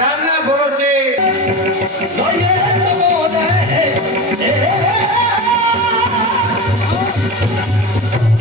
রান্না করেছে। Oh,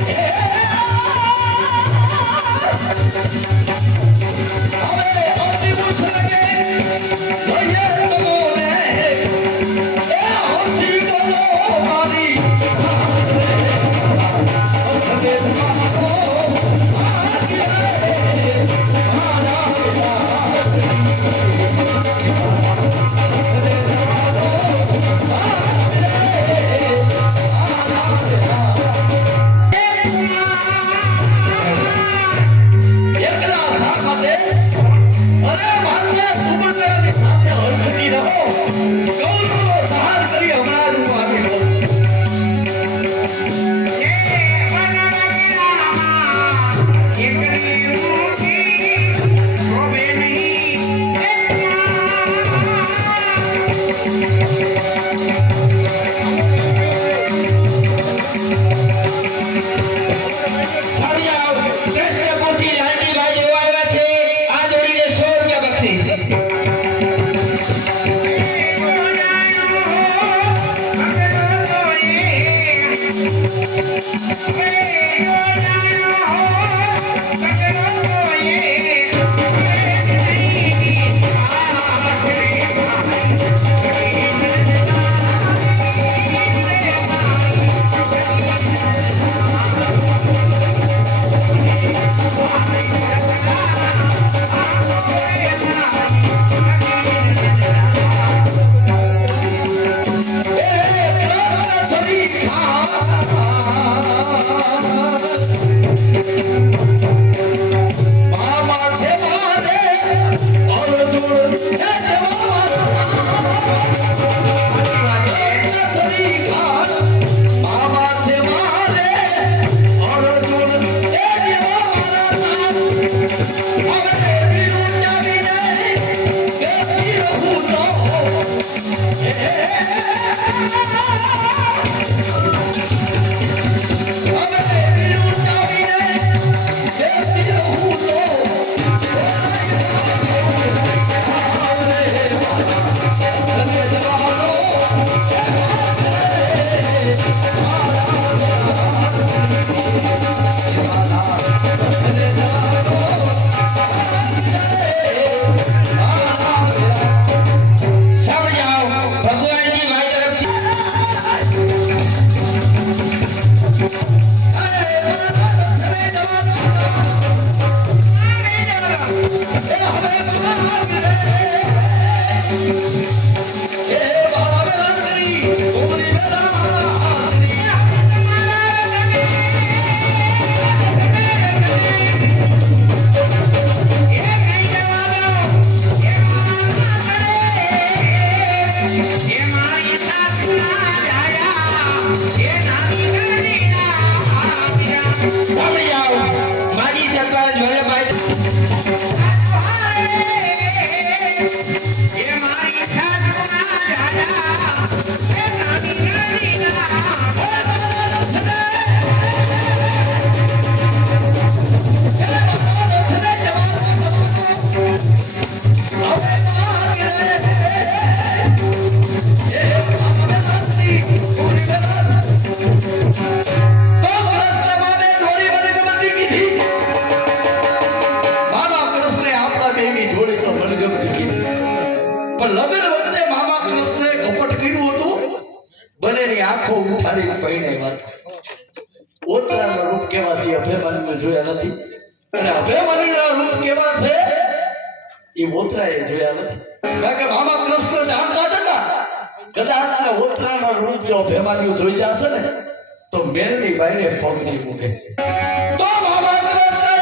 કેવા અભિમાની મેં જોયા નથી. અને અભિમાનીના રૂપ કેવા છે? એ ઓતરાએ જોયા નથી. કારણ કે મામા કૃષ્ણ જાણતા જ હતા. કદાચ ને ઓતરાના રૂપ જો અભિમાનીઓ જોઈ જશે ને, તો મેરની ભાઈને પગની મૂકે. તો મામા કૃષ્ણ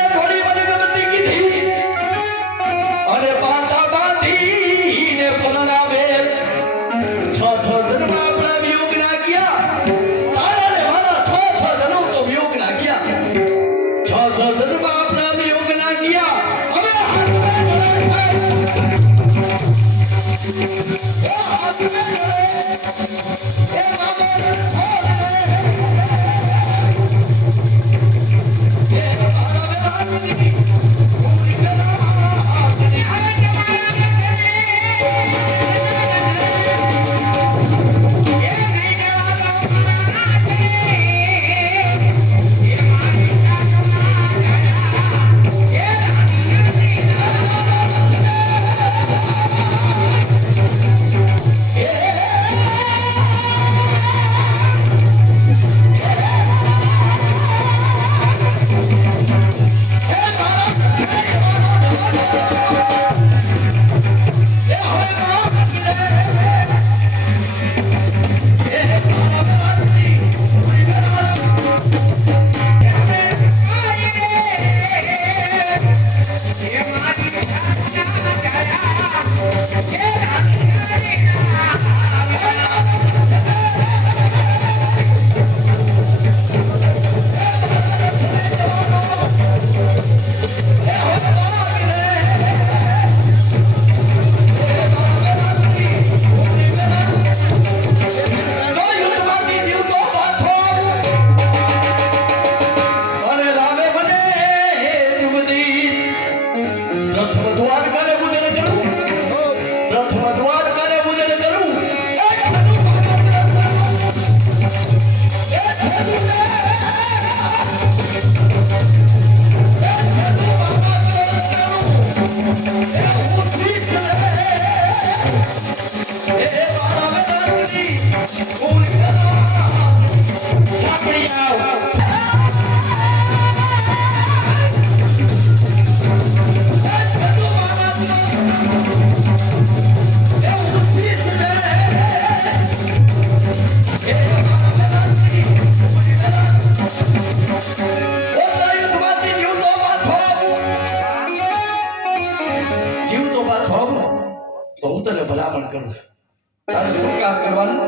તો હું તને ભલામણ કરું છું. કામ કરવાનું?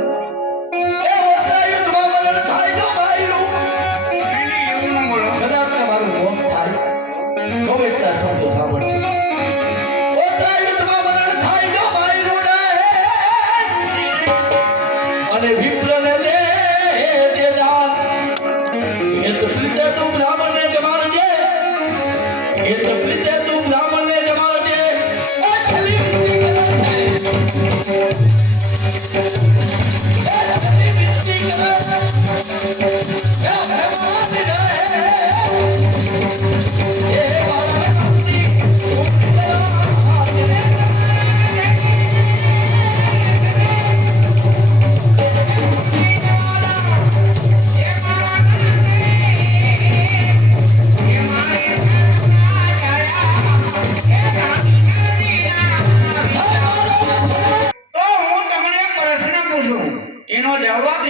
એનો જવાબ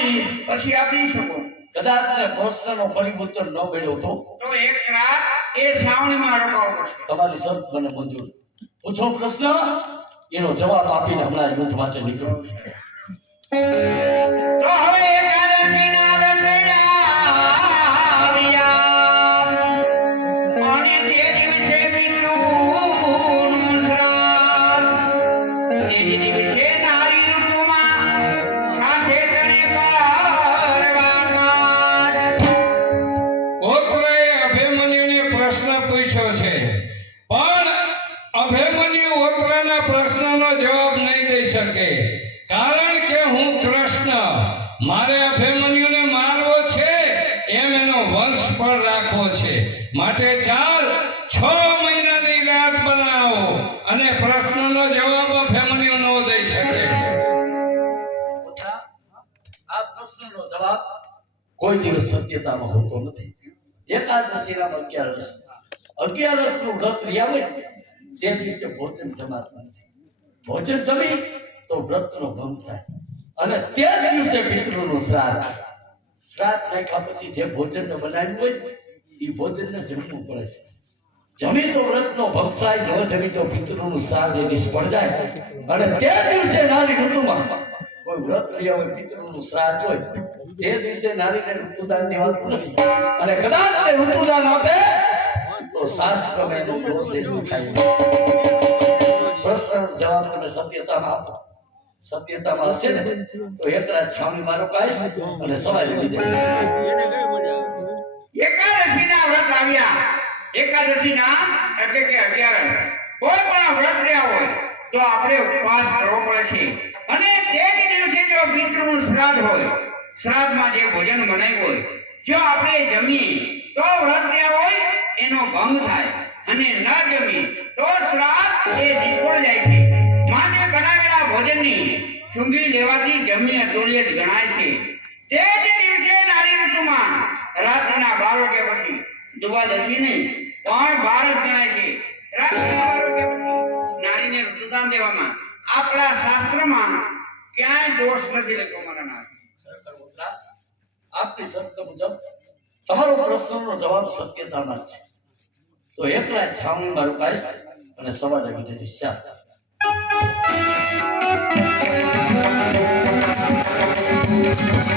પછી આપી શકો. કદાચ ને પ્રશ્નનો પરિપૂર્ણ ન મળ્યો તો? તો એક રાત એ છાવણીમાં રોકાવું પડશે. તમારી શરત મને મંજૂર. પૂછો પ્રશ્ન એનો જવાબ આપીને હમણાં યુદ્ધ માટે નીકળો. તો હવે એકાદશીના વ્રતે કારણ કે હું કૃષ્ણ મારે અભિમન્યુને મારવો છે એમ એનો વંશ પણ રાખવો છે. માટે ચાલ છ મહિનાની રાત બનાવો અને પ્રશ્નનો જવાબ અભિમન્યુ નો દઈ શકે. આ પ્રશ્નનો જવાબ કોઈ દિવસ સત્યતામાં હોતો નથી. એકાદશીના અગિયાર અગિયારસનું વ્રત રહ્યા હોય ને, તે દિવસે ભોજન જમાતું ભોજન જમી તો વ્રતનો ભંગ થાય. અને તે જ દિવસે પિતૃનું શ્રાદ્ધ. શ્રાદ્ધ નાખ્યા પછી જે ભોજન બનાવ્યું હોય એ ભોજનને જમવું પડે છે. જમી તો વ્રતનો ભંગ થાય, ન જમી તો પિતૃનું શ્રાદ્ધ એ નિષ્ફળ જાય અને તે દિવસે નાની ઋતુમાં કોઈ વ્રત રહ્યા હોય, પિતૃનું શ્રાદ્ધ હોય, તે દિવસે નારીને ઋતુદાન દેવાતું નથી. અને કદાચ ઋતુદાન આપે, તો શાસ્ત્રમાં એનો દોષ એ થાય. પ્રશ્ન જવાબ તમે સત્યતામાં આપો. સત્યતામાં હશે ને તો એક રાત છાવણી મારો કાઢ અને સવારે એકાદશી ના વ્રત આવ્યા. એકાદશીના એટલે કે અગિયારસ કોઈ પણ વ્રત રહ્યા હોય તો આપણે ઉપવાસ કરવો પડે છે. અને તે જ દિવસે જો પિતૃનું શ્રાદ્ધ હોય શ્રાદ્ધમાં જે ભોજન બનાવ્યું હોય જો આપણે જમીએ તો વ્રત રહ્યા હોય એનો ભંગ થાય. અને ન જમીએ સૂંઘી લેવાથી જમી અતુલ્ય ગણાય છે. તે જ દિવસે નારી ઋતુમાં રાત્રના બાર વાગ્યા પછી દ્વાદશીને પણ બાર જ ગણાય છે. રાત્રના બાર વાગ્યા પછી નારીને ઋતુદાન દેવામાં આપણા શાસ્ત્રમાં ક્યાંય દોષ નથી લખ્યો મારા નાથ. આપની શબ્દ મુજબ તમારો પ્રશ્નનો જવાબ સત્યતાના છે. તો એકલા જ છાવણીમાં રોકાઈશ અને સવારે વિધે ચાલ મારા